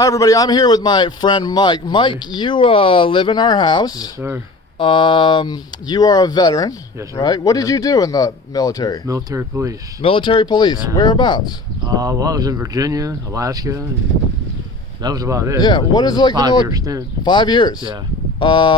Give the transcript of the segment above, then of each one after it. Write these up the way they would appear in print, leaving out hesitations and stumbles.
Hi, everybody. I'm here with my friend Mike. Mike, you live in our house. Yes, sir. You are a veteran, Yes, sir. right? What did you do in the military? Military police. Military police. Yeah. Whereabouts? Well, I was in Virginia, Alaska, and that was about it. Yeah, what is like the 5-year stint. 5 years? Yeah.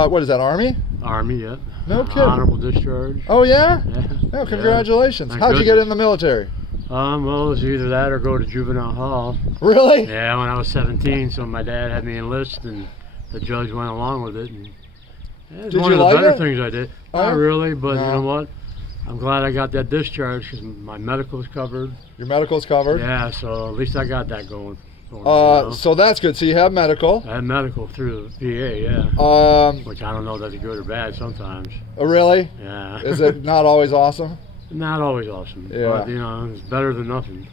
What is that, Army? Army, yeah. No kidding. Honorable discharge. Oh, yeah? Yeah. Oh, congratulations. Thank How'd you get goodness. in the military? Well, it was either that or go to juvenile hall. Really? Yeah, when I was 17, so my dad had me enlist, and the judge went along with it. And it was Did one you of the like better it? things I did. Oh, Not yeah? really, but No. you know what? I'm glad I got that discharge because my medical's covered. Your medical's covered? Yeah, so at least I got that going. You know. So that's good. So you have medical. I had medical through the VA, yeah. Which I don't know if that's good or bad sometimes. Really? Yeah. Is it not always awesome? Not always awesome. Yeah. But, you know, it's better than nothing.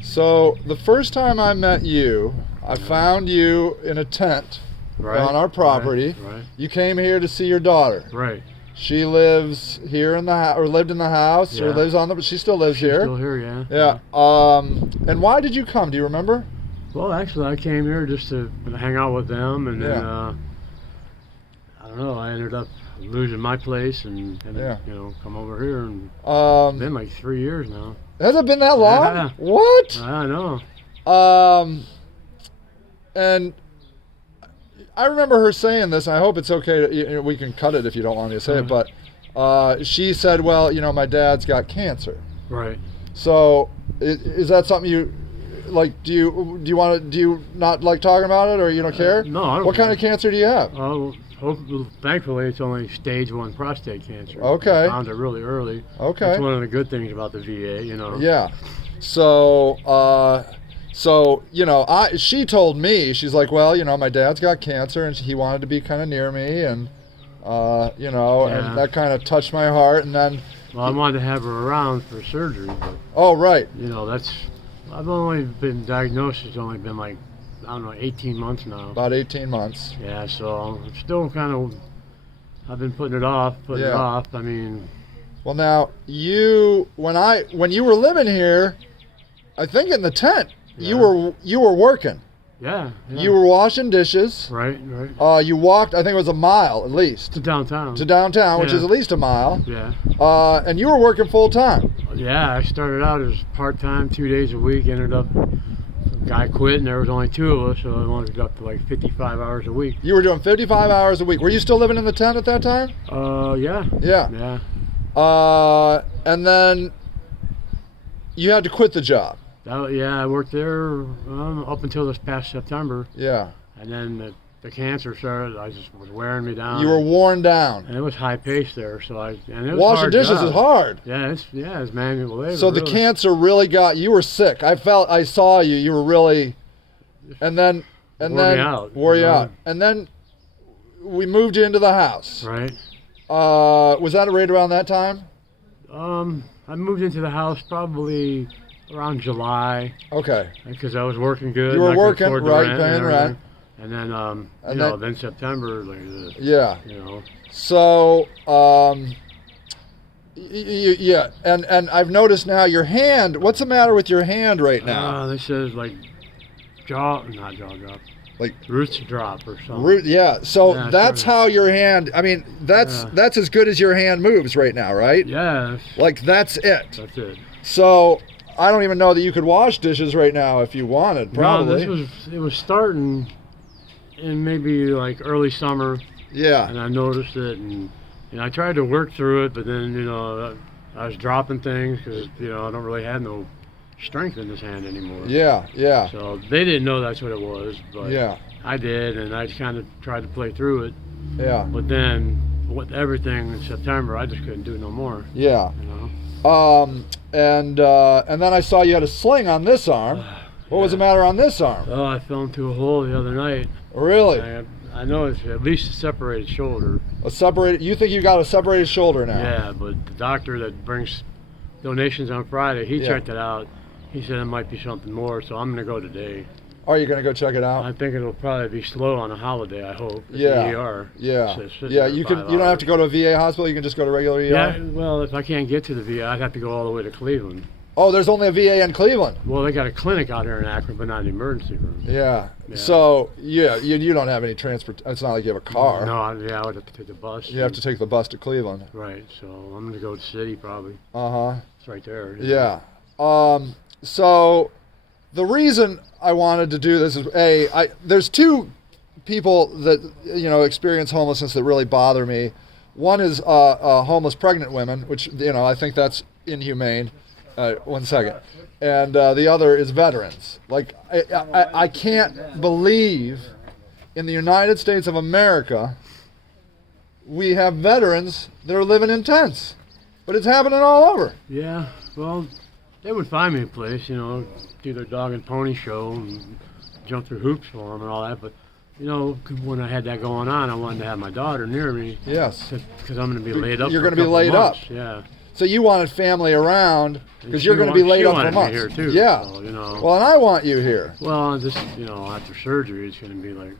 So the first time I met you, I found you in a tent Right. on our property. Right. You came here to see your daughter. Right. She lives here in the house, or lived in the house, or Yeah. lives on the. But she still lives here. Still here, yeah. Yeah. And why did you come? Do you remember? Well, actually, I came here just to hang out with them, and then Yeah. I don't know. I ended up losing my place, and Yeah. you know, come over here, and it's been like 3 years now. Has it been that long? Yeah. What? I know. And I remember her saying this, and I hope it's okay. We can cut it if you don't want me to say it, but she said, "Well, you know, my dad's got cancer." Right. So, is that something you like? Do you want to? Do you not like talking about it, or you don't care? No, I don't. What kind of cancer do you have? Oh, thankfully, it's only stage 1 prostate cancer. Okay. I found it really early. Okay. That's one of the good things about the VA, you know. Yeah. So, you know, she told me, she's like, well, you know, my dad's got cancer, and he wanted to be kind of near me, and you know, Yeah. and that kind of touched my heart. And then, Well, I wanted to have her around for surgery, but oh, right. you know, I've only been diagnosed. It's only been like, I don't know, 18 months now. About 18 months. Yeah, so I'm still kind of. I've been putting it off. Yeah. I mean, Well, now when you were living here, I think in the tent, you were working. yeah. You were washing dishes. Right. Right. You walked, I think it was a mile at least, To downtown. to downtown, which Yeah. is at least a mile. Yeah. And you were working full time. Yeah, I started out as part-time, 2 days a week. Ended up, some guy quit, and there was only 2 of us, so I wanted to go up to like 55 hours a week. You were doing 55 hours a week. Were you still living in the tent at that time? Yeah. Yeah. Yeah. And then you had to quit the job. I worked there up until this past September, Yeah. and then the cancer started. I just was wearing me down. You were worn down. and it was high paced there, so and it was Washing hard dishes job. is hard. Yeah, it's manual labor. So the really. cancer really got you. Were sick. I saw you. You were really, and then Wore me out, Wore you you know. out. And then we moved you into the house. Right. Was that right around that time? I moved into the house probably around July Okay. because I was working good. You were and I could working, afford the right, rent paying and rent. everything. And then, And you know, then September, like this. Yeah. You know. So, yeah, and I've noticed now your hand. What's the matter with your hand right now? This says like not jaw drop. Like Roots drop or something. Yeah. So Yeah, that's sure. how your hand. I mean, that's as good as your hand moves right now, right? Yeah. Like that's it. That's it. So I don't even know that you could wash dishes right now if you wanted. Probably. No, it was starting in maybe like early summer, Yeah. and I noticed it, and I tried to work through it, but then you know I was dropping things because you know I don't really have no strength in this hand anymore. Yeah. Yeah. So they didn't know that's what it was, but Yeah. I did, and I just kind of tried to play through it. Yeah. But then with everything in September, I just couldn't do no more. Yeah. You know. And then I saw you had a sling on this arm. What was the matter on this arm? Oh, I fell into a hole the other night. Really? I know it's at least a separated shoulder. A separated? You think you got a separated shoulder now? Yeah, but the doctor that brings donations on Friday, he Yeah. checked it out. He said it might be something more, so I'm gonna go today. Are you gonna go check it out? I think it'll probably be slow on a holiday. I hope. At Yeah. the ER. Yeah. So it's just Yeah. for You can. 5 You don't have hours. to go to a VA hospital. You can just go to regular ER. Yeah. Well, if I can't get to the VA, I'd have to go all the way to Cleveland. Oh, there's only a VA in Cleveland. Well, they got a clinic out here in Akron, but not an emergency room. Yeah. Yeah. So yeah, you don't have any transport. It's not like you have a car. No, I would have to take the bus. You have to take the bus to Cleveland. Right, so I'm going to go to the city probably. Uh-huh. It's right there. Yeah. So the reason I wanted to do this is there's two people that experience homelessness that really bother me. One is homeless pregnant women, which I think that's inhumane. One second. And the other is veterans. Like I can't believe in the United States of America we have veterans that are living in tents, but it's happening all over. Yeah, well, they would find me a place, do their dog and pony show and jump through hoops for them and all that. But, when I had that going on, I wanted to have my daughter near me. Yes. Because I'm going to be laid up. You're going to be laid up. Yeah. So you wanted family around because you're going to be laid up for months. Here too, yeah. So, Well, and I want you here. Well, just after surgery, it's going to be like,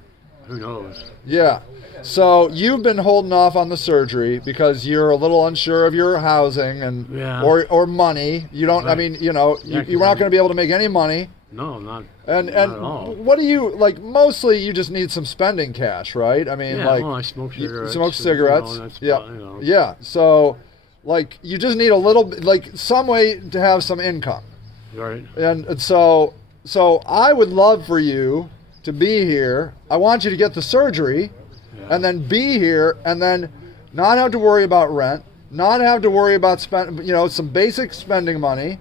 who knows? Yeah. So you've been holding off on the surgery because you're a little unsure of your housing and or money. You don't. Right. I mean, you're not going to be able to make any money. No, not. And not at all. What do you like? Mostly, you just need some spending cash, right? I mean, well, I smoke cigarettes. Smoke cigarettes. Yeah. Yeah. So, you just need a little, some way to have some income. Right. And so I would love for you to be here. I want you to get the surgery, and then be here, and then not have to worry about rent, not have to worry about some basic spending money.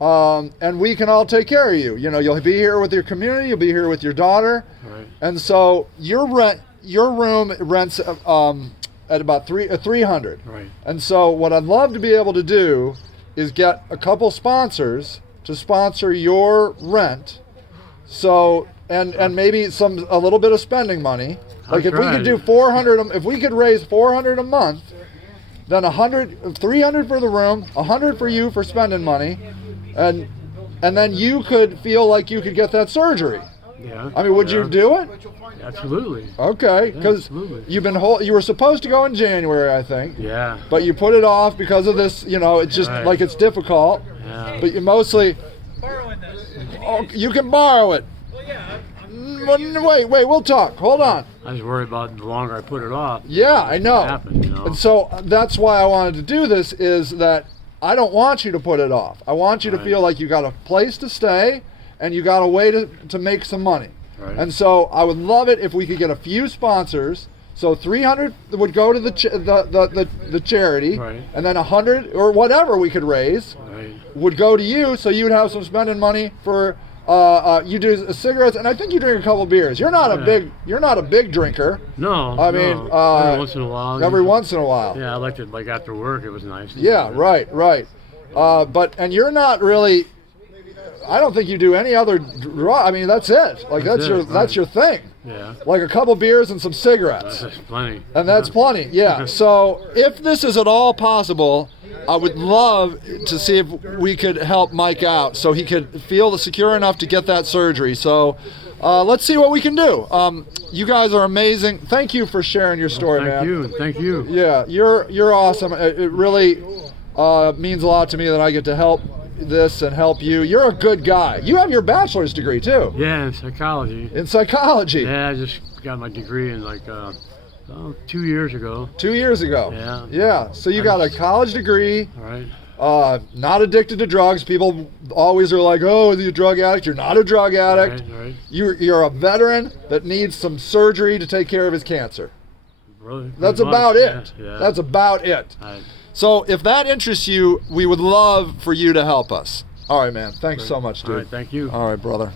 And we can all take care of you. You'll be here with your community. You'll be here with your daughter. Right. And so your room rents at about $300. Right. And so what I'd love to be able to do is get a couple sponsors to sponsor your rent. So and maybe a little bit of spending money. If we could do $400, if we could raise $400 a month, then $300 for the room, $100 for you for spending money. And then you could feel like you could get that surgery. Yeah. I mean, would you do it? Absolutely. Okay, because you've been you were supposed to go in January, I think. Yeah. But you put it off because of this. It's just it's difficult. Yeah. But you mostly. Borrowing this. Oh, you can borrow it. Well, yeah. Wait, we'll talk. Hold on. I was worried about the longer I put it off. Yeah, I know. Happen, And so that's why I wanted to do this. Is that I don't want you to put it off. I want you to feel like you got a place to stay and you got a way to make some money. Right. And so I would love it if we could get a few sponsors. So $300 would go to the charity, and then $100 or whatever we could raise would go to you, so you'd have some spending money for you do cigarettes, and I think you drink a couple beers. You're not a big drinker. No. I mean, every once in a while. Every once in a while. Yeah, I liked it after work. It was nice. Yeah, right. And you're not really. I don't think you do any other drug. I mean, that's it. That's your thing. Yeah. Like a couple beers and some cigarettes. That's plenty. And that's plenty. Yeah. So if this is at all possible, I would love to see if we could help Mike out so he could feel secure enough to get that surgery. So let's see what we can do. You guys are amazing. Thank you for sharing your story, man. Thank you. Yeah, you're awesome. It really means a lot to me that I get to help this and help you. You're a good guy. You have your bachelor's degree too. Yeah, in psychology. In psychology. Yeah, I just got my degree in 2 years ago. 2 years ago. Yeah. Yeah. So you got a college degree. All right. Not addicted to drugs. People always are like, "Oh, are you a drug addict?" You're not a drug addict. Right. You're a veteran that needs some surgery to take care of his cancer. Really? That's about it. Yeah. That's about it. Right. So if that interests you, we would love for you to help us. All right, man. Thanks so much, dude. All right, thank you. All right, brother.